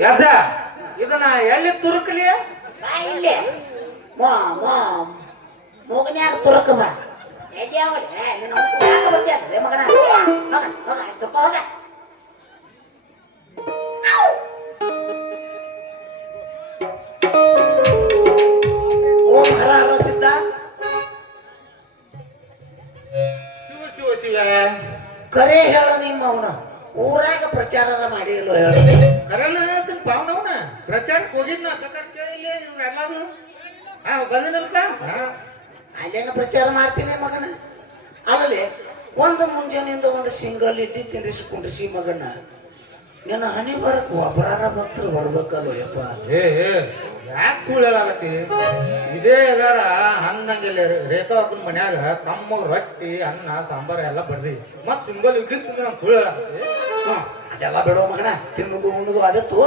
ಯಜ್ಜ ಇದನ್ನ ಎಲ್ಲಿ ತುರುಕಲಿ ಇಲ್ಲೇ ಮೂಗನ್ಯಾಗ ತುರುಕ ಬಾ ಎಲ್ಲಿ ಅವಳಿ ಮಗನ ಹೋಗ ಓಂ ಹರ ಹರ ಸಿದ್ಧ ಶಿವ ಶಿವ ಶಿವ ಕರೆ ಹೇಳ ನಿಮ್ಮ ಅವನ ಊರಾಗ ಪ್ರಚಾರ ಮಾಡಿ ಇಲ್ಲೋ ಹೇಳ ಕರೆನ ಹೇಳ್ತೀನಿ ಪಾವನವನ ಪ್ರಚಾರಕ್ಕೆ ಹೋಗಿದ್ನ ಕೇಳಿಲ್ಲ ಇವ್ರೆಲ್ಲಾರು ಬಂದಿನಲ್ಪ ಅಲ್ಲೇನ ಪ್ರಚಾರ ಮಾಡ್ತೀನಿ ಮಗನ ಆಗಲೇ ಒಂದು ಮುಂಜಾನೆಯಿಂದ ಒಂದು ಸಿಂಗಲ್ ಇಡ್ಲಿ ತಿನ್ನಿಸಿಕೊಂಡಿಸಿ ಮಗನ ನನ್ನ ಹನಿ ಬರಕ್ ಒಬ್ಬರಾರ ಭಕ್ತರು ಬರ್ಬೇಕಲ್ವ ಯಪ್ಪ ಯಾಕೆ ಸುಳ್ಳು ಹೇಳಾಗತ್ತಿ ಇದೇ ಎಲ್ಲಾರ ಹಣ್ಣಂಗಿಲ್ಲ ರೇಖಾ ಹಾಕೊಂಡ್ ಮನ್ಯಾಗ ಕಮ್ಮ ರೊಟ್ಟಿ ಅನ್ನ ಸಾಂಬಾರ್ ಎಲ್ಲ ಬಡ್ದಿ ಮತ್ ಸಿಂಗಲ್ ಇಡ್ಲಿ ತಿಂದ್ರೆ ನಮ್ ಸುಳ್ಳು ಹೇಳಾಗತ್ತಿ ಅದೆಲ್ಲ ಬಿಡೋ ಮಗನ ತಿನ್ನೋದು ಉಣ್ಣೋದು ಅದತ್ತು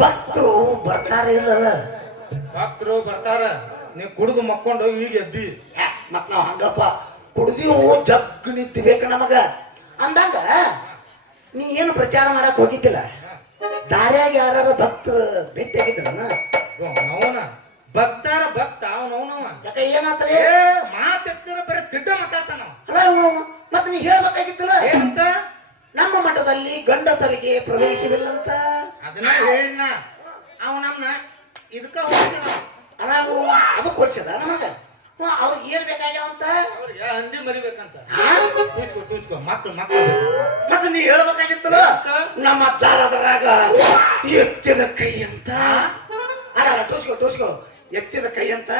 ಭಕ್ತರು ಬರ್ತಾರೆ ಇಲ್ಲಲ್ಲ ಭಕ್ತರು ಬರ್ತಾರ ನೀವ್ ಕುಡಿದು ಮಕ್ಕೊಂಡು ಈಗ ಎದ್ದಿ ಮತ್ ನಾವ್ ಹಂಗಪ್ಪ ಕುಡ್ದೀವು ಜಗ್ ನಿಂತಿಬೇಕ ನಮಗ ಅಂದಂಗ ನೀ ಏನು ಪ್ರಚಾರ ಮಾಡಕ್ ಹೋಗಿದ್ದಿಲ್ಲ ದಾರ್ಯಾಗ ಯಾರ ಭಕ್ತರು ಭೇಟಿ ಆಗಿದ್ರನ ಅವನ ಭಕ್ತಾರ ಭಕ್ತ ಅವನವ ಯಾಕ ಏನಾತಲೇ ಮಾತೆತ್ತಿರ ಬರೀ ತಿಡ್ಡ ಮಾತಾಡ್ತಾನ ಅಲ್ಲ ಮತ್ ನೀ ಹೇಳ್ಬೇಕಾಗಿತ್ತಲ್ಲ ಏನಂತ ನಮ್ಮ ಮಠದಲ್ಲಿ ಗಂಡಸರಿಗೆ ಪ್ರವೇಶವಿಲ್ಲಂತ ಅದನ್ನ ಹೇಳಿನ ಅವ ನಮ್ನ ಇದಕ್ಕ ಹೋಗಿದ ಅದು ಕೊಡ್ಸದ ನಮಗ ಅವ್ರಿಗೆ ಏನ್ ಬೇಕಾಗ್ಯಾವಂತ ಅವ್ರಿಗೆ ಹಂದಿ ಮರಿಬೇಕಂತ ಟೂಸ್ಕೊ ಮಕ್ಳು ಮತ್ತೆ ನೀ ಹೇಳ್ಬೇಕಾಗಿತ್ತಲ್ಲ ನಮ್ಮ ಜಾರದ್ರಾಗ ಎತ್ತಿದ ಕೈ ಅಂತ ಅಲ್ಲ ಟೂಸ್ಕೊ ಎತ್ತಿದ ಕೈ ಅಂತ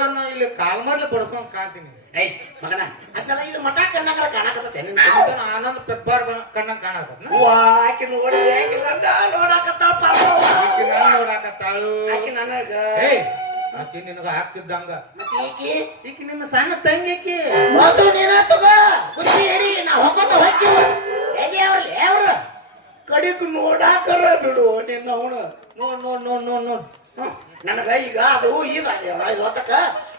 ನನ್ನ ಇಲ್ಲಿ ಕಾಲ್ಮರ್ಲಿ ಬಡಸ್ಕೊಂಡ್ ಕಾಣ್ತೀನಿ ಐ ಮಗನ ಅದನ್ನೆಲ್ಲ ಇದು ಮಠ ಕಣ್ಣಾಗ ಕಾಣಕತ್ತೆ ಆನಂದ್ ಪೆಬ್ಬಾರ್ ಕಣ್ಣಂಗ್ ಕಾಣಕತ್ತ ಆಕಿ ನೋಡಿ ನೋಡಾಕತ್ತಾಳು ಆಕಿ ನನಗ ಆಕಿ ನಿನಗ ಹಾಕ್ತಿದ್ದಂಗ ಈಕಿ ಈಕಿ ನಿನ್ನ ಸಣ್ಣ ತಂಗಿ ಆಕಿ ಮೋಸು ನೀನ ತಗೋ ಕುಚ್ಚಿ ಹಿಡಿ ನಾ ಹೋಗೋತ ಹೊಕ್ಕಿ ಎಲ್ಲಿ ಅವ್ರಲ್ಲ ಅವ್ರು ಕಡಿಕ್ ನೋಡಾಕರ ಬಿಡು ನಿನ್ನ ಅವನು ನೋಡ್ ನನಗ ಈಗ ಅದು ಇದು ಇವತ್ತಕ್ಕ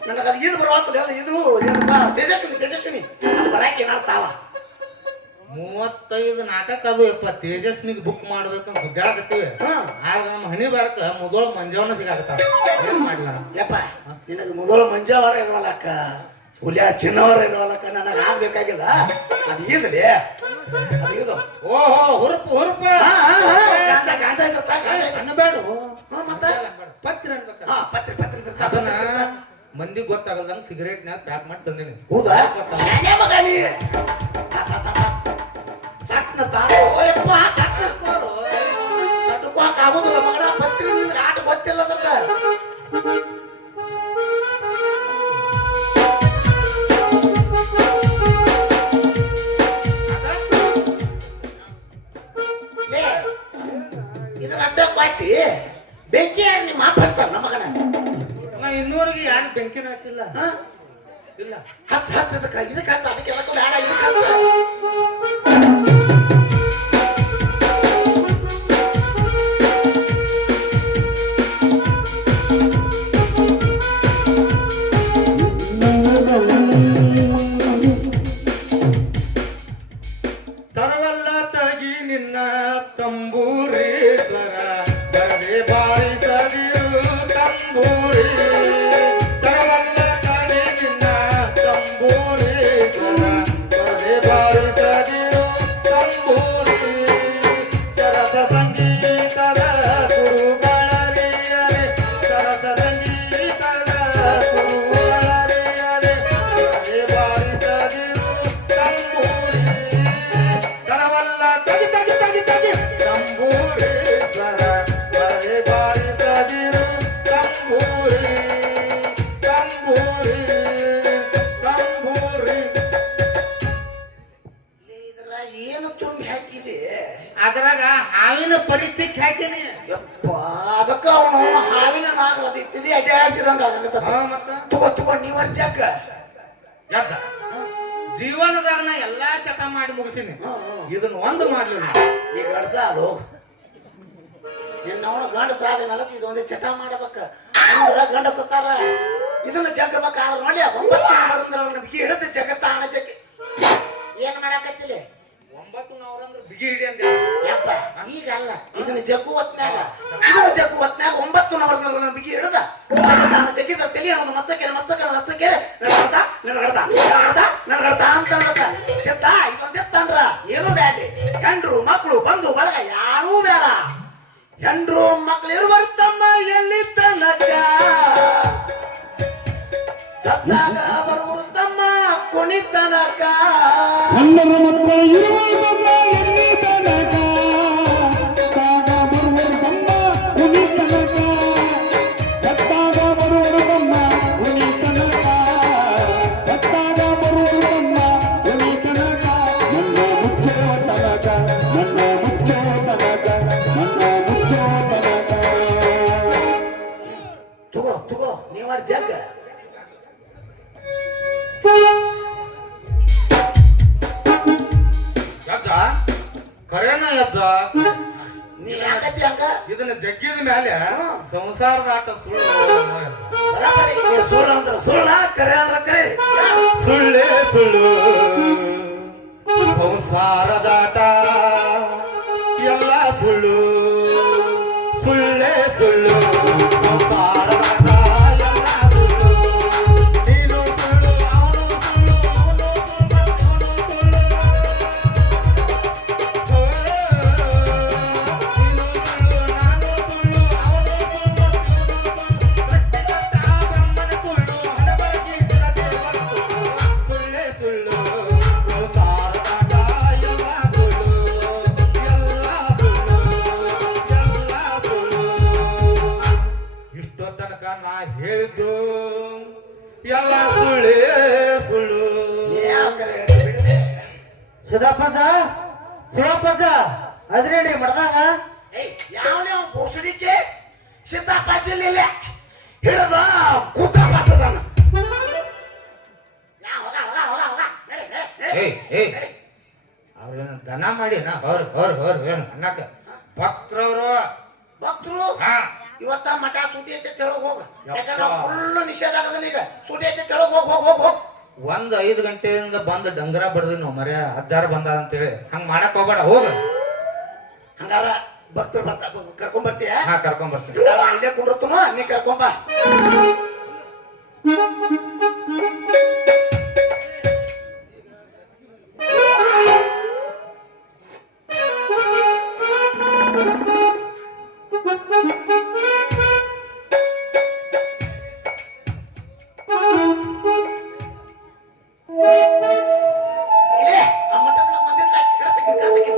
ನನಗ ಅದು ಇದು ಬರುವತ್ತಲ್ಲ ಇದು ಏನಪ್ಪ ತೇಜಸ್ವಿನಿ ಅದು ಬರಾಕಿ ಏನಾಗ್ತಾವ 35 ನಾಟಕ ಅದು ತೇಜಸ್ನಿಗೆ ಬುಕ್ ಮಾಡ್ಬೇಕಂತ ಗುದ್ದಾಡಕತ್ತೀವಿ ಆಗ ನಮ್ಮ ಹಣಿ ಬಾರಕ ಮುದೋಳ ಮಂಜವನ ಸಿಗಾಕತ್ತಾವ ಏನ್ ಮಾಡ್ಲ ಯಪ್ಪ ನಿನಗೆ ಮುದೋಳ ಮಂಜವರ ಇರೋಲಕ್ಕ ಹುಲಿಯ ಚಿನ್ನವರ ಇರೋಲಕ್ಕ ನನಗೆ ಆಗ್ಬೇಕಾಗಿಲ್ಲ ಅದು ಇದ್ರಿ ಅದು ಇದು ಓಹೋ ಹುರುಪ ಗಾಂಜಾ ಅನ್ನಬೇಡ ಮತ್ತೆ ಪತ್ರಿ ಅನ್ಬೇಕ ಪತ್ರಿ ಅದನ್ನ ಮಂದಿ ಗೊತ್ತಾಗಲ್ದಂಗ ಸಿಗರೇಟ್ ನ್ಯಾಗ ಪ್ಯಾಕ್ ಮಾಡಿ ತಂದಿನಿ ಹೌದಾ ಮಗ ನೀ ಸಟ್ನ ತಾರೋ ಯಪ್ಪ ಸಟ್ನ ತಡ್ಕೋಕ್ ಆಗುದಿಲ್ಲ ಮಗಳ ಪತ್ರಿ ಆಟ ಗೊತ್ತಿಲ್ಲ ಅದಕ್ಕ ಇದ್ರ ಅಡ್ಡ ಪಾಟಿ ಬೆಂಕಿ ನಿಮ್ಮ ಹಚ್ತಾರ ನಮ್ಮ ಮಗನ ನಾ ಇನ್ನೂವರೆಗೆ ಯಾರು ಬೆಂಕಿನ ಹಚ್ಚಿಲ್ಲ ಇಲ್ಲ ಹಚ್ಚದಕ್ಕ ಇದಕ್ಕೆ ಹಚ್ಚ ಅದಕ್ಕೆ ಬೇಡ ತರವಲ್ಲ ತಗಿ ನಿನ್ನ ತಂಬೂರೇಶ್ವರ ಬರದೆ ಬಾರಿಸದಿರು ತಂಬೂರಿ ತರವಲ್ಲ ತಗಿ ನಿನ್ನ ತಂಬೂರೇಶ್ವರ ಬರದೆ ಬಾರಿಸದಿರು ಹಾಕಿನಿ ಯಪ್ಪ ಅದಕ್ಕ ಅವನು ಹಾವಿನ ನಾಗರದಿ ತಿಳಿ ಅಡ್ಡಾಡ್ಸಿದಂಗ ಆಗತ್ತ ಮತ್ತ ತಗೋ ನೀವ್ ಜಗ್ಗ ಯಾಕ ಜೀವನದಾಗ ನಾ ಎಲ್ಲಾ ಚಟ ಮಾಡಿ ಮುಗಿಸಿನಿ ಇದನ್ನ ಒಂದು ಮಾಡ್ಲಿಲ್ಲ ಈ ಗಡ್ಸ ಅದು ನಿನ್ನವನ ಗಂಡ ಸಾದ ಮೇಲೆ ಇದೊಂದೇ ಚಟ ಮಾಡಬೇಕ ಅಂದ್ರ ಗಂಡ ಸತ್ತಾರ ಇದನ್ನ ಜಗ್ಗಬೇಕಾದ್ರೆ ನೋಡಿ 9 ನಂಬರ್ ಬಿಗಿ ಹಿಡಿದ ಜಗತ್ತ ಹಣ ಜಗ್ಗಿ ಏನ್ ಮಾಡಾಕತ್ತಿಲ್ಲ 9 ನವರಂದ್ರ ಬಿಗಿ ಹಿಡಿ ಅಂದ ಯಪ್ಪ ಈಗ ಅಲ್ಲ ಇದನ್ನ ಜಗ್ಗು ಹೊತ್ನ್ಯಾಗ 9 ನಂಬರ್ ಬಿಗಿ ಹಿಡಿದ ಜಗತ್ತ ಹಣ ಜಗ್ಗಿದ್ರ ತಲಿ ಒಂದು ಮಚ್ಚಕ್ಕೆ ನಡ್ಗಡ್ದ ಅಂತ ಸಿದ್ಧ ಇದೊಂದಿತ್ತಂದ್ರ ಏನು ಬ್ಯಾಡಿ ಹೆಂಡ್ರು ಮಕ್ಕಳು ಬಂಧು ಬಳಗ ಯಾರೂ ಬೇಡ ಹೆಂಡ್ರು ಮಕ್ಕಳು ಇರುವರು ತಮ್ಮ ಎಲ್ಲಿ ತನಕ ಸತ್ತಾಗ ಬರುವರು ತಮ್ಮ ಕುಣಿತನಕ ಎಲ್ಲರ ಮಕ್ಕಳು ಇರುವುದಮ್ಮ ಎಲ್ಲಿ ತನಕ ಸತ್ತಾಗ ಬರುವುದಮ್ಮ ಉನಿ ತನಕ ಸತ್ತಾಗ ಬರುವುದಮ್ಮ ಉನಿ ತನಕ ಸತ್ತಾಗ ಬರುವುದಮ್ಮ ಉನಿ ತನಕ ನನ್ನ ಮುಚ್ಚೋ ತನಕ ನನ್ನ ಮುಚ್ಚೋ ತನಕ ನನ್ನ ಮುಚ್ಚೋ ತನಕ ತಗೋ ನೀವಾರ ಜಗ್ಗ ಯಜ್ಜ ಕರೆನ ಯಜ್ಜ ನೀ ಯಾಕತ್ತಿ ಹಂಗ ಇದನ್ನ ಜಗ್ಗಿದ ಮೇಲೆ ಸಂಸಾರದ ಆಟ ಸುಳ್ಳು ಬರಾಬರಿ ನೀ ಸುಳ್ಳು ಅಂದ್ರ ಸುಳ್ಳ ಕರೆ ಅಂದ್ರ ಕರೆ ಸುಳ್ಳೇ ಸುಳ್ಳು ಸಂಸಾರದಾಟ ಎಲ್ಲ ಸುಳ್ಳು ಸುಳ್ಳೇ ಸುಳ್ಳು ಸಂಸಾರದಾಟ ಎಲ್ಲ ಸುಳ್ಳು ನೀನು ಸುಳ್ಳು ಅವನು ಸುಳ್ಳು ಅವನು ಸುಳ್ಳು ನೀನು ಸುಳ್ಳು ನಾನು ಸುಳ್ಳು ಅವನು ಸುಳ್ಳು ಸುಳ್ಳೇ ಸುಳ್ಳು ಸಂಸಾರದಾಟ ಎಲ್ಲ ಸುಳ್ಳು ಎಲ್ಲ ಸುಳ್ಳು ಇಷ್ಟೋ ತನಕ ನಾ ಹೇಳಿದ್ದು ಎಲ್ಲ ಸುಳ್ಳೇ ಸುಳ್ಳು ಯಾವ ಕರೆ ಹೇಳ್ತಿ ಬಿಡಲೆ ಸಿದ್ದಪ್ಪಜ್ಜ ಶಿವಪ್ಪಜ್ಜ ಅದ್ರೇನ್ರಿ ಮಡ್ದಾಗ ಏಯ್ ಯಾವನೇ ಅವ್ನು ಬೋಸಡಿಕೆ ಸಿದ್ದಪ್ಪ ಜಿಲ್ಲೆಲೆ ಹಿಡಿದ ಕೂತ ಬರ್ತದಾನ ಏಯ್ ಅವ್ರೇನು ದನ ಮಾಡಿ ನಾ ಹೊರ್ ಏನು ಅನ್ನಕ ಭಕ್ತ್ರವ್ರು ಭಕ್ತರು ಹಾ ಇವತ್ತ ಮಠ ಸೂಟಿ ಐತೆ ತೆಳಗ್ ಹೋಗ ಯಾಕಂದ್ರೆ ಫುಲ್ ನಿಷೇಧ ಆಗದನ ಈಗ ಸೂಟಿ ಐತೆ ತೆಳಗ್ ಹೋಗ್ ಒಂದ್ 5 ಗಂಟೆಯಿಂದ ಬಂದ್ ಡಂಗರ ಬಡ್ದಿ ನಾವು ಮರ್ಯ ಹಜ್ಜಾರ ಬಂದ ಅಂತೇಳಿ ಹಂಗ ಮಾಡಕ್ ಹೋಗ್ಬೇಡ ಹೋಗ ಹಂಗಾರ ಭಕ್ತರು ಕರ್ಕೊಂಡ್ ಬರ್ತೀಯ ಹಾ ಕರ್ಕೊಂಡ್ ಬರ್ತೀನಿ ಇಲ್ಲೇ ಕುಂಡಿರ್ತನು ನೀ ಕರ್ಕೊಂಬ ಇಲ್ಲೇ ಆ ಮಠದ ಮಂದಿರ ಕರ್ಸಕ್ಕೆ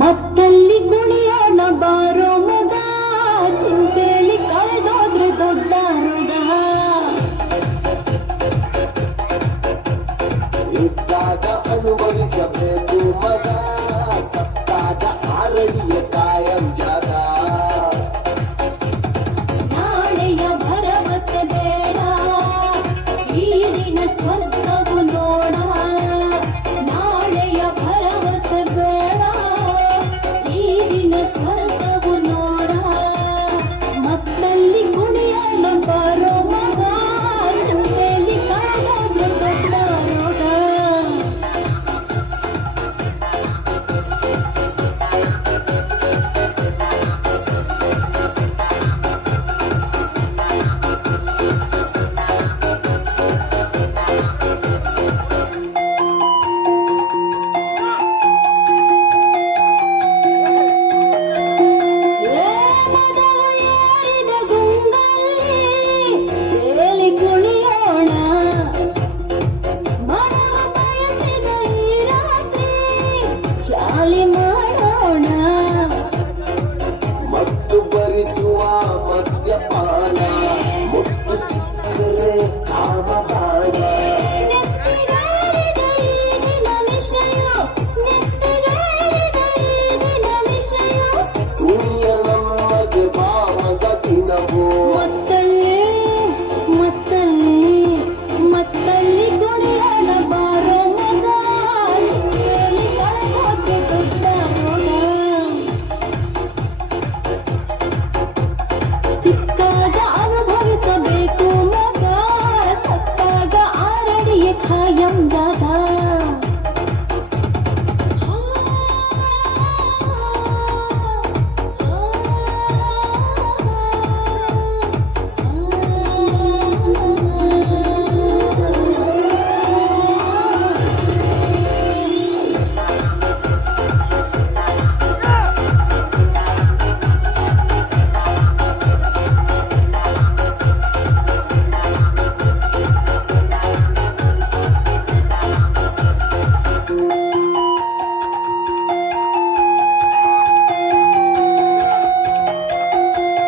ಮತ್ತಲ್ಲಿ ಕುಣಿಯೋಣ ಬಾರೋ ಮಗ ಚಿಂತೆಯಲ್ಲಿ ಕಳೆದೋದ್ರೆ ದೊಡ್ಡ ರೋಗ ಇದ್ದಾಗ ಅನುಭವಿಸಬೇಕು ಮಗ ಸತ್ತಾಗ ಆರಡಿಯ ಕಾಯಂ ಜಾಗ ನಾಳೆಯ ಭರವಸೆ ಬೇಡ ಈ ದಿನ ಸ್ವರ್ಗವು ನೋಡ ನಾಳೆಯ ಭರವಸೆ ಬೇಡ ಈ ದಿನ ಸ್ವರ್ಗವು ನೋಡ ಮತ್ತಲ್ಲಿ ಕುಣಿಯೋಣ ಬಾರೋ ಮಗ ಚಿಂತೆಯಲ್ಲಿ ಕಳೆದೋದ್ರೆ ದೊಡ್ಡ ರೋಗ ಮದ್ಯಪಾನ ಮುತ್ತು ಸಿಕ್ಕರೆ ಕಾಮದಾನ ನೆತ್ತಿಗೇರಿದ ಈ ದಿನ ನಿಶಯ ನೆತ್ತಿಗೇರಿದ ಈ ದಿನ ನಿಶಯ ಕುಣಿಯ ನಮ್ಮದು ಭಾವದ ದಿನವೋ ಮತ್ತಲ್ಲಿ ಮತ್ತಲ್ಲಿ ಕುಣಿಯೋಣ ಬಾರೋ ಮಗ ಚಿಕ್ಕಲಿ ಕಳೆದೋಕೆ ದೊಡ್ಡ ರೋಗ ಸಿಕ್ಕಾಗ ಅನುಭವಿಸಬೇಕು ಮಗ ಸತ್ತಾಗ ಆರಡಿಯ ಖಾಯಂ ಜಾಗ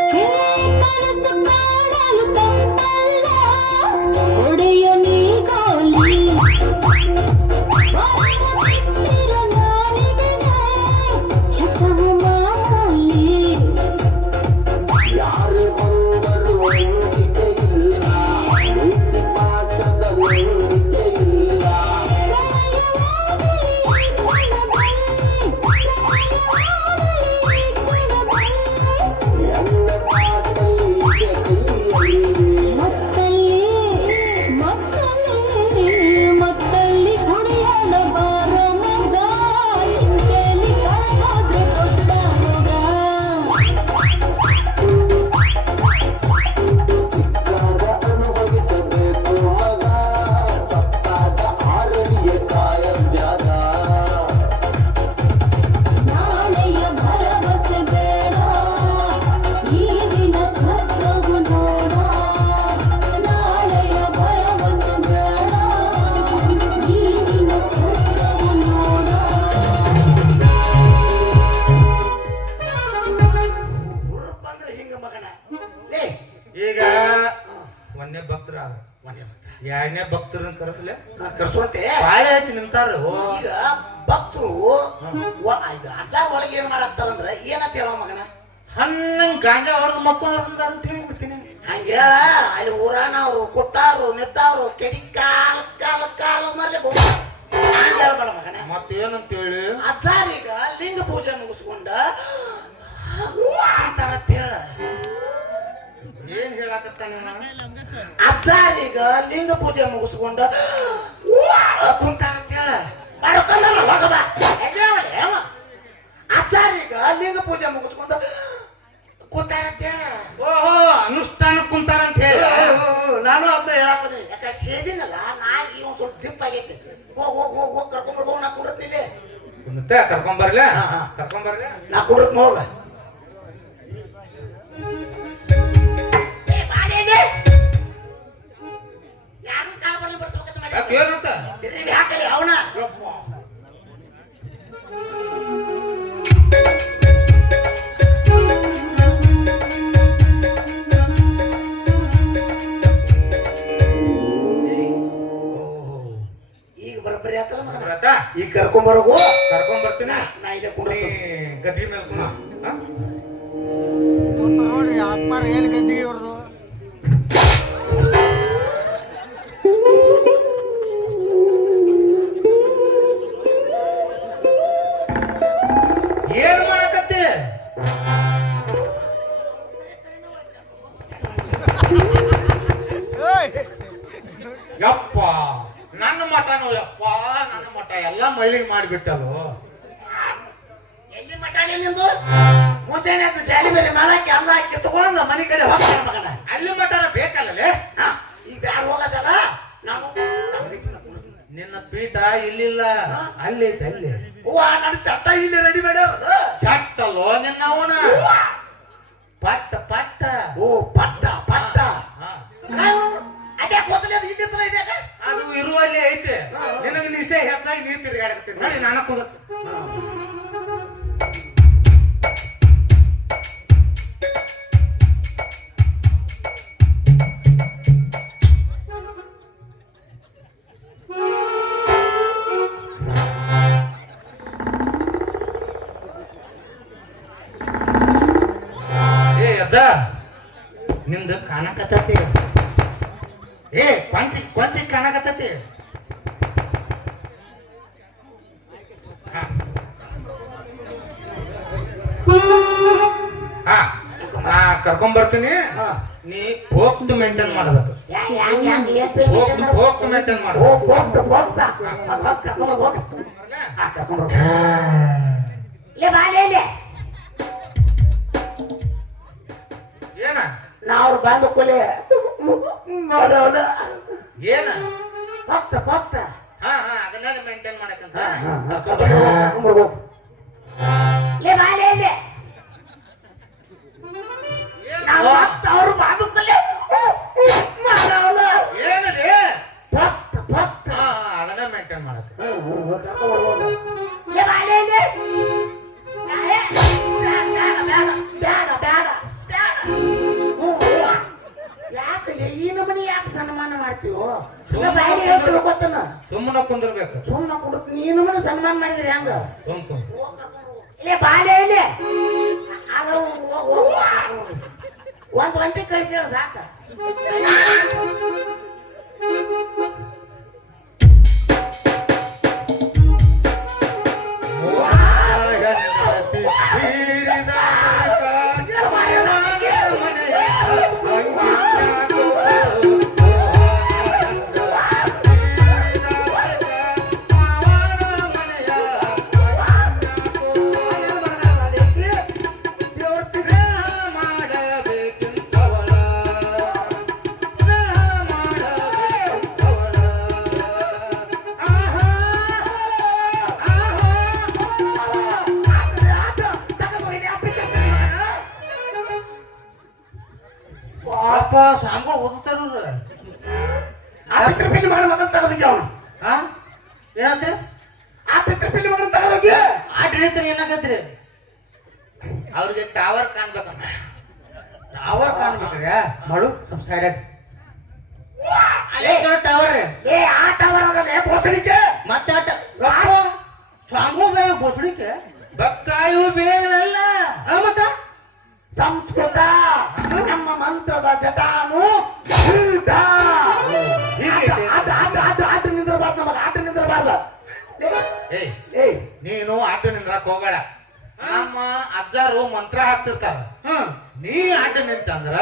ಕನಸು ಕಾಣಲು ತಪ್ಪಲ್ಲ ಒಡೆಯ ನೀಗೋಲಿ ಹೊರಗಿಟ್ಟಿರೋ ನಾಲಿಗೆಗೆ ಚಟವು ಮಾಮೂಲಿ ಯಾರೇ ಬಂದರೂ ಅಂಜಿಕೆ ಇಲ್ಲ ನೀತಿ ಪಾಠದ ನಂಬಿಕೆ ಇಲ್ಲ ಎಲ್ಲ ಪಾಠದಲ್ಲಿ ಇದೆ ಕೈಯಲ್ಲಿ ಮತ್ತಲ್ಲಿ ಕುಡಿಯೋಣ ಬಾರೋ ಮಗ ಚಿಂತೆಲಿ ಕಳೆದೋದ್ರೆ ದೊಡ್ಡ ರೋಗ ಸಿಕ್ಕಾಗ ಅನುಭವಿಸಬೇಕು ಮಗ ಸತ್ತಾಗ ಆರಡಿಯ ಕಾಯಂ ಜಾಗ ನಾಳೆಯ ಭರವಸೆ ಬೇಡ ಈ ದಿನ ಸ್ವರ್ಗವು ನೋಡ ನಾಳೆಯ ಭರವಸೆ ಬೇಡ ಈ ದಿನ ಸ್ವರ್ಗವು ನೋಡ ಹುರುಪ್ ಅಂದ್ರೆ ಹಿಂಗ ಮಗನ ಲೇ ಈಗ ಒಂದೇ ಭಕ್ತರ ಮನೆ ಮಗ ಎರಡನೇ ಭಕ್ತರನ್ನ ಕರೆಸಲೆ ಕರ್ಸುವಂತೆ ಬಾಳೆ ಹಚ್ಚಿ ನಿಂತಾರ ಈಗ ಭಕ್ತರು ಆಚಾರ ಒಳಗೆ ಏನ್ ಮಾಡಾಕ್ತಾರಂದ್ರ ಏನಂತ ಹೇಳೋ ಮಗನ ಹಣ್ಣಂಗ್ ಗಾಂಜಾ ಹೊಡೆದು ಮಕ್ಕಳು ಅಂತ ಹೇಳ್ಬಿಡ್ತೀನಿ ಹಂಗ ಹೇಳ ಅಲ್ಲಿ ಊರಾನ ಅವ್ರು ಕೂತಾರು ನಿಂತಾವ್ರು ಕೆಡಿ ಕಾಲ ಮರ್ಲೆ ಹಂಗ ಹೇಳ್ಬೇಡ ಮಗನ ಮತ್ತೇನಂತ ಹೇಳಿ ಅದಾರೀಗ ಲಿಂಗ ಪೂಜೆ ಮುಗಿಸ್ಕೊಂಡ ಅಂತ ಹೇಳ ಏನ್ ಹೇಳಾಕತ್ತಾನ ಅದಾರೀಗ ಲಿಂಗ ಪೂಜೆ ಮುಗಿಸ್ಕೊಂಡ ಕುಂತ ಅಂತ ಹೇಳ ಅದಾರೀಗ ಲಿಂಗ ಪೂಜೆ ಮುಗಿಸ್ಕೊಂಡ ಕೂತ ಅಂತ ಹೇಳ ಓಹೋ ಅನುಷ್ಠಾನಕ್ಕೆ ಕುಂತಾರ ಅಂತ ಹೇಳಿ ನಾನು ಅಂತ ಹೇಳಾಕದ್ರಿ ಯಾಕ ಸೇದಿನಲ್ಲ ನಾಯಿ ಒಂದ್ ಸ್ವಲ್ಪ ದಿಪ್ಪ ಆಗೈತೆ ಹೋಗ್ ಕರ್ಕೊಂಡ್ ಹೋಗ್ ನಾ ಕುಡತ್ನಿಲ್ಲ ಮತ್ತೆ ಕರ್ಕೊಂಬರ್ಲೆ ಹಾ, ಹಾ. ಕರ್ಕೊಂಬರ್ಲೆ ನಾ ಕುಡತ್ ಹೋಗ ಯಾರು ಕಾಲ ಬರ್ಲಿ ಬರ್ಸ್ಬೇಕಂತ ಯಾಕೆ ಏನಂತ ಮಾಡಿ ಹಾಕಲಿ ಅವನ ಈಗ ಬರಬ್ಬರಿ ಆತಲ್ಲ ಮಗನ ಬರತ್ತಾ? ಈಗ ಕರ್ಕೊಂಬರೋಗು ಕರ್ಕೊಂಬರ್ತೀನಿ ನಾ ಇಲ್ಲೇ ನೀ ಕುಡ ಗದ್ದಿ ಮೇಲೆ ಕುಣ ನೋಡ್ರಿ ಅಪ್ಪಾರ ಏನ್ ಗದ್ದಿ ಇವ್ರದು ಏನ್ ಮಾಡಕತ್ತಿ ಯಪ್ಪ ನನ್ನ ಮಠನು ಯಪ್ಪ ನನ್ನ ಮಠ ಎಲ್ಲ ಮೈಲಿಗೆ ಮಾಡಿಬಿಟ್ಟಲು ಎಲ್ಲಿ ಮಟಾಲಿ ನಿಂದು ಮುಂಜಾನೆ ಅದು ಜಾಲಿ ಮೇಲೆ ಮಾಲಕ್ಕೆ ಅಲ್ಲ ಹಾಕಿ ತಗೊಂಡು ಮನೆ ಕಡೆ ಹೋಗ್ತಾನೆ ಮಗನ ಅಲ್ಲಿ ಮಠನ ಬೇಕಲ್ಲಲೇ ಹಾ, ಈಗ ಬ್ಯಾಡ ಹೋಗೋದಲ್ಲ ನಾವು ನಿನ್ನ ಪೀಠ ಇಲ್ಲಿಲ್ಲ ಅಲ್ಲಿ ಐತೆ ಅಲ್ಲಿ ಹೂವ ನನ್ನ ಚಟ್ಟ ಇಲ್ಲಿ ರೆಡಿ ಮಾಡ್ಯಾರ ಚಟ್ಟಲ್ಲೋ ನಿನ್ನ ಅವನ ಪಟ್ಟ ಪಟ್ಟ ಓ ಪಟ್ಟ ಪಟ್ಟ ಹಾ. ಅಲ್ಲೇ ಕೂದಲಿ ಅದು ಇಲ್ಲಿ ಹತ್ರ ಇದೆ ಅದು ಇರುವಲ್ಲಿ ಐತೆ ನಿನಗೆ ನಿಸೆ ಹೆಚ್ಚಾಗಿ ನೀರು ತಿರುಗಾಡಕತ್ತೀನಿ ನೋಡಿ ನಾನು ಕುದ ಅಜ್ಜ ನಿಂದು ಕಾಣಕತ್ತತಿ ಏ ಕೊಂಚಿ ಕೊಂಚಿ ಕಾಣಕತ್ತತಿ ಹಾ ನಾ ಕರ್ಕೊಂಡ್ ಬರ್ತೀನಿ ಹಾ. ನೀ ಹೋಗ್ತು ಮೇಂಟೈನ್ ಮಾಡ್ಬೇಕು ಹೋಗ್ತು ಮೇಂಟೈನ್ ಮಾಡ್ಬೇಕು ಏನ ನಾವು ಬಂದ ಕೂಲೆ ಮಾಡೋದ ಏನ ಭಕ್ತ ಭಕ್ತ ಹಾ ಹಾ ಅದನ್ನ ಮೇಂಟೈನ್ ಮಾಡಕ್ಕಂತ ಅವ್ರು ಬಾದು ಕೂಲೆ ಮಾಡೋದ ಏನದೆ ಭಕ್ತ ಭಕ್ತ ಹಾ ಹಾ ಅದನ್ನ ಮೇಂಟೈನ್ ಮಾಡಕ್ಕೆ ಯಾಕೆ ಈ ನಮನಿ ಯಾಕೆ ಸನ್ಮಾನ ಮಾಡ್ತೀವೋ ಸುಮ್ಮನೆ ಗೊತ್ತನ ಸುಮ್ಮನೆ ಕುಂದಿರ್ಬೇಕು ಸುಮ್ಮನೆ ಕುಂಡ್ರು ನೀ ನಮನಿ ಸನ್ಮಾನ ಮಾಡಿದ್ರಿ ಹಂಗ ಸುಮ್ಕು ಇಲ್ಲೇ ಬಾಲೆ ಇಲ್ಲಿ ಆಗ ಒಂದ್ ಗಂಟೆ ಕಳಿಸಿರ ಸಾಕ ಅಪ್ಪ ಸಾಂಗಳು ಓದುತ್ತಾರ ಆ ಪಿತ್ರ ಪಿಲ್ಲಿ ಮಾಡಿ ಮಗನ್ ತಗೋದಿಗೆ ಅವನು ಹಾ ಏನಾತ್ರಿ ಆ ಪಿತ್ರ ಪಿಲ್ಲಿ ಮಗನ್ ತಗೋದಿಗೆ ಆಟ ಹೇಳ್ತೀರಿ ಏನಾಗತ್ರಿ ಅವ್ರಿಗೆ ಟವರ್ ಕಾಣ್ಬೇಕಂತ ಟವರ್ ಕಾಣ್ಬೇಕ್ರಿ ಮಳು ಸ್ವಲ್ಪ ಸೈಡ್ ಟವರ್ ರೀ ಏ ಆ ಟವರ್ ಅದನ್ನ ಬೋಸಡಿಕೆ ಮತ್ತೆ ಆಟ ಸಾಂಗು ಬೋಸಡಿಕೆ ಭಕ್ತಾಯು ಬೇಗಲ್ಲ ಮತ್ತ ಸಂಸ್ಕೃತ ನಮ್ಮ ಮಂತ್ರದ ಜಟಾನು ಊಟ. ಆಟ ನಿಂದ್ರಬಾರ್ದು ನಮಗ ಆಟ ನಿಂದ್ರಬಾರ್ದು ಏಯ್ ಏಯ್ ನೀನು ಆಟ ನಿಂದ್ರಕ್ ಹೋಗಬೇಡ ನಮ್ಮ ಅಜ್ಜಾರು ಮಂತ್ರ ಹಾಕ್ತಿರ್ತಾರ ನೀ ಆಟ ನಿಂತಂದ್ರ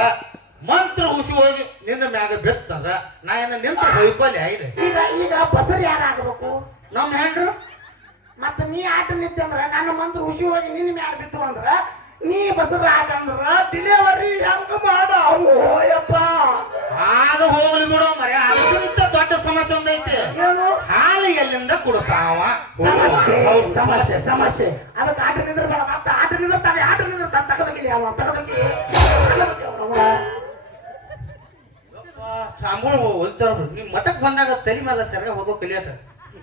ಮಂತ್ರ ಹುಸಿ ಹೋಗಿ ನಿನ್ನ ಮ್ಯಾಗ ಬೆತ್ತಂದ್ರ ನಾ ಏನ ನಿಂತ ಹೊಯ್ಕೊಲ್ಲಿ ಐದು ಈಗ ಬಸರಿ ಯಾರು ಆಗ್ಬೇಕು ನಮ್ಮ ಹೆಂಡ್ರು ಮತ್ತ ನೀ ಆಟ ನಿಂತಂದ್ರ ನನ್ನ ಮಂತ್ರ ಹುಸಿ ಹೋಗಿ ನಿನ್ನ ಮ್ಯಾಲ ಬಿತ್ತು ಅಂದ್ರ ನೀ ಬಸರ ಆಗಂದ್ರ ಡಿಲಿವರಿ ಹೆಂಗ ಮಾಡ ಯಪ್ಪ ಆಗ ಹೋಗ್ಲಿ ಬಿಡೋ ಮರೆ ಅದಕ್ಕಿಂತ ದೊಡ್ಡ ಸಮಸ್ಯೆ ಒಂದೈತಿ ಏನು ಹಾಲು ಎಲ್ಲಿಂದ ಕುಡ್ಸಾವ ಸಮಸ್ಯೆ ಸಮಸ್ಯೆ ಸಮಸ್ಯೆ ಅದಕ್ಕೆ ಆಟ ನಿಂದ್ರಬೇಡ ಮತ್ತ ಆಟ ನಿಂದಿರ್ತಾನೆ ತಗದಗಿಲಿ ಅವ ತಗದಗಿ ಸಾಂಬಳು ಓದ್ತಾರ ನಿಮ್ ಮಠಕ್ ಬಂದಾಗ ತಲೆ ಮೇಲೆ ಸರಿಯಾಗಿ ಹೋಗೋ ಕಲಿಯಟ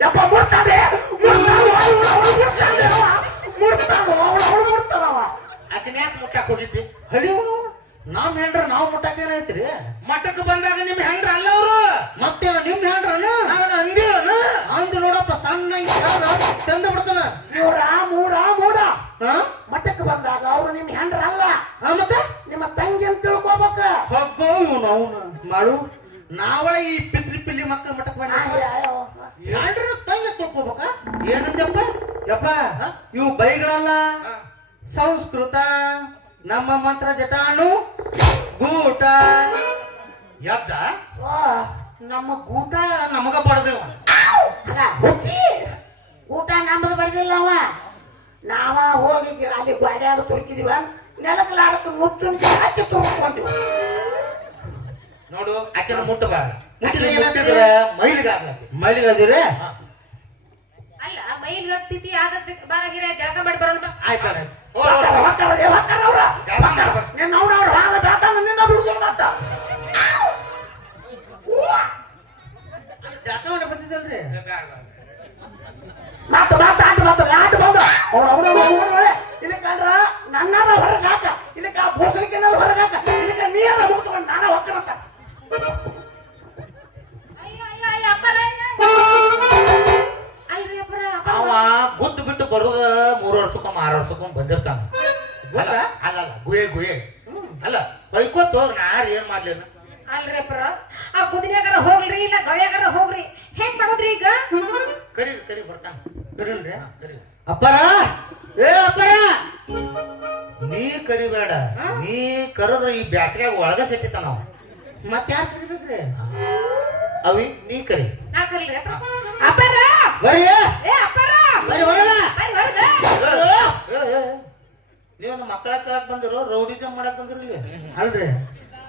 ಯಪ್ಪ ಮುಡ್ತಾನೆ ಮುಡ್ತಾನವ ಅದನ್ನ ಯಾಕೆ ಮುಟ್ಟಕ್ ಹೋಗಿದ್ದಿ ಹಳಿ ನಾವ್ ಹೆಂಡ್ರ ನಾವ್ ಮುಟ್ಟಕ್ ಏನೈತ್ರಿ ಮಠಕ್ಕೆ ಬಂದಾಗ ನಿಮ್ ಹೆಂಡ್ರ ಅಲ್ಲ ಅವರು ಮತ್ತೇನ ನಿಮ್ ಹೆಂಡ್ರನ ನಾವನ್ನ ಅಂದಿವನ ಅಂದ್ ನೋಡಪ್ಪ ಸಣ್ಣ ತಂದ ಬಿಡ್ತಾನ ಮೂಡ ಹಾ ಮಠಕ್ಕೆ ಬಂದಾಗ ಅವ್ರು ನಿಮ್ ಹೆಂಡ್ರಲ್ಲ ಮತ್ತೆ ನಿಮ್ಮ ತಂಗಿ ಅಂತ ತಿಳ್ಕೊಬೇಕ ಹೋಗೋ ಇವನು ಅವನು ಮಾಡು ನಾವಳೆ ಈ ಪಿತ್ರಿ ಪಿಲ್ಲಿ ಮಕ್ಕಳ ಮಠಕ್ ಬಂದ ಹೆಂಡ್ರ ತಂಗಿ ತಿಳ್ಕೊಬೇಕ ಏನಂದಪ್ಪ ಯಪ್ಪ ಇವು ಬೈಗಳಲ್ಲ ಸಂಸ್ಕೃತ ನಮ್ಮ ಮಂತ್ರ ಜಟಾನು ಗೂಟ ಯಜ್ಜ ನಮ್ಮ ಗೂಟ ನಮಗ ಬಡ್ದೇವ ಹುಚ್ಚಿ ಊಟ ನಮ್ಮದು ಬಡ್ದಿಲ್ಲ ಅವ ನಾವ ಹೋಗಿ ಅಲ್ಲಿ ಗಾಡಿಯಾಗ ತುರ್ಕಿದೀವ ನೆಲಕಲಾಡಕ್ಕೆ ನುಚ್ಚುಂಚಿ ಹಚ್ಚಿ ತುರ್ಕೊಂತೀವಿ ನೋಡು ಆಕೆನ ಮುಟ್ಟಬಾರ ಮುಟ್ಟಿದ್ರೆ ಏನಾಗ್ತದೆ? ಮೈಲಿಗಾಗ್ಲತ್ತಿ ಮೈಲಿಗದಿರೇ ಅಲ್ಲ ಮೈಲ್ ಹೋಗ್ತಿತಿ ಆಗತ್ತೆ ಬಾಗಿರ ಜಳಕ ಮಾಡಿ ಬರೋಣ ಬಾ. ಆಯ್ತಾರ ಜಾತವನ್ನ ಬರ್ತಿದ್ದಲ್ರಿ ಇಲ್ಲಿ ಕಂಡ್ರ ನನ್ನಾರ ಹೊರಗೆ ಹಾಕ ಇಲ್ಲಿ ಭೂಸಣಿಕೆ ಹೊರಗೆ ಹಾಕ ಇಲ್ಲಿ ನೀರ ಮುಗಿಸ್ಕೊಂಡು ನಾನ ಹೊಕ್ಕರಂತ ಅಯ್ಯೋ ಅಯ್ಯೋ ಅಯ್ಯೋ ಅಪ್ಪರ ಅಲ್ರಿ ಅಪ್ಪರ ಅವ ಗುದ್ದು ಬಿಟ್ಟು ಬರುದ 3 ವರ್ಷಕ್ಕೊಮ್ಮೆ 6 ವರ್ಷಕ್ಕೊಮ್ಮೆ ಬಂದಿರ್ತಾನ ಅಲ್ಲ ಗುಹೆ ಅಲ್ಲ ಹೊಯ್ಕೋತ್ ಹೋಗ್ ನಾರ್ ಏನ್ ಮಾಡ್ಲೇನ ಅಲ್ರಿ ಅಪ್ಪರ ಆ ಗುದಿನ್ಯಾಗಾರ ಹೋಗ್ರಿ ಇಲ್ಲ ಗವ್ಯಾಗಾರ ಹೋಗ್ರಿ ಹೆಂಗ್ ಮಾಡೋದ್ರಿ ಈಗ ಕರಿ ಬರ್ತಾನ ಕರೀನ್ರಿ ಕರಿ ಅಪ್ಪರ ಏ ಅಪ್ಪರ ನೀ ಕರಿಬೇಡ ನೀ ಕರೆದ್ರ ಈ ಬ್ಯಾಸ್ಗ್ಯಾಗ ಒಳಗ ಸೆಟ್ಟಿತ ನಾವು ಮತ್ತೆ ಯಾರು ಕರಿಬೇಕ್ರಿ ಅವಿ ನೀ ಕರಿ ನಾ ಕರೀಲ್ರಿ ಅಪ್ಪರ ಅಪ್ಪರ ಬರ್ರಿ ಏ ಅಪ್ಪರ ಬರ್ರಿ ಬರಲ್ಲ ಬರ್ರಿ ಹೊರಗ ನೀವು ಮಕ್ಕಳ ಕೇಳಕ್ ಬಂದಿರೋ ರೌಡಿಜಮ್ ಮಾಡಕ್ ಬಂದಿರೋ ನೀವು ಅಲ್ರಿ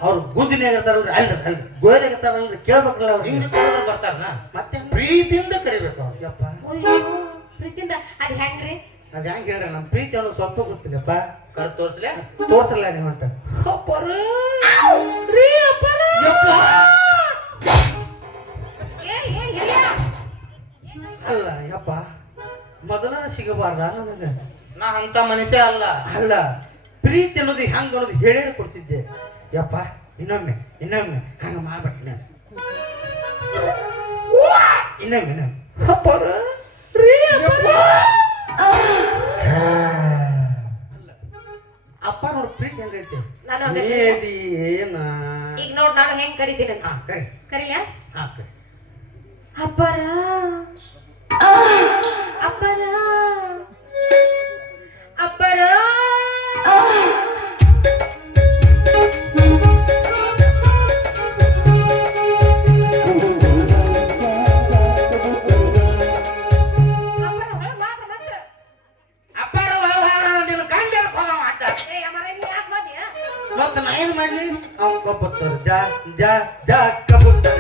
ಅವ್ರು ಗುದ್ದಿನಾಗ ಇರ್ತಾರಲ್ರಿ ಅಲ್ರಿ ಗೋಯದಾಗ ಇರ್ತಾರಲ್ರಿ ಕೇಳ್ಬೇಕಲ್ಲ ಅವ್ರು ಹಿಂಗ ಕರೆದ್ರ ಬರ್ತಾರನ ಮತ್ತೆ ಪ್ರೀತಿಯಿಂದ ಕರಿಬೇಕು ಅವ್ರು ಯಪ್ಪ ಪ್ರೀತಿಯಿಂದ ಅದ್ ಹೆಂಗ್ರಿ ಅದ್ ಹೆಂಗ್ ಹೇಳ್ರಿ ನಮ್ ಪ್ರೀತಿ ಅನ್ನೋದು ಸ್ವಲ್ಪ ಗೊತ್ತಿಲ್ಲಪ್ಪ ಕರ್ ತೋರ್ಸ್ಲೆ ತೋರ್ಸಲ್ಲ ನೀವು ಅಂತ ಏ ಹಿರಿಯ ಅಲ್ಲ ಯಪ್ಪ ಮೊದಲ ಸಿಗಬಾರ್ದ ನನಗ ನಾ ಅಂತ ಮನುಷ್ಯ ಅಲ್ಲ ಅಲ್ಲ ಪ್ರೀತಿ ಅನ್ನೋದು ಹೆಂಗ್ ಅನ್ನೋದು ಹೇಳೇ ಕೊಡ್ತಿದ್ದೆ ಯಪ್ಪ ಇನ್ನೊಮ್ಮೆ ಹಂಗ ಮಾಡ್ಬಿಟ್ನೆ ಇನ್ನೊಮ್ಮೆ ಅಪ್ಪ ನೋಡ್ ಪ್ರೀತಿ ಹೆಂಗೈತೆ ನಾನು ಹಂಗ ಏನ ಈಗ ನೋಡ್ ನಾನು ಹೆಂಗ್ ಕರಿತೀನಿ ಅಂತ ಕರಿ ಕರಿಯ ಕರಿ ಅಪ್ಪರ ಅಪ್ಪರ ಅಪ್ಪರ ಮತ್ತ ನಾ ಏನ್ ಮಾಡ್ಲಿ ಅವ್ನ್ ಕಬ್ಬತ್ತಾರ ಜಾ ಕಬ್ಬುತ್ತಾರ